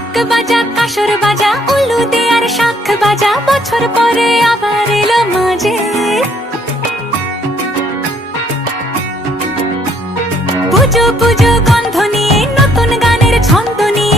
ঢাক বাজা কাসর বাজা উলু দে আর শাখ বাজা, বছর পরে আবার এলো মাঝে। পুজো পুজো গন্ধ নিয়ে নতুন গানের ছন্দ নিয়ে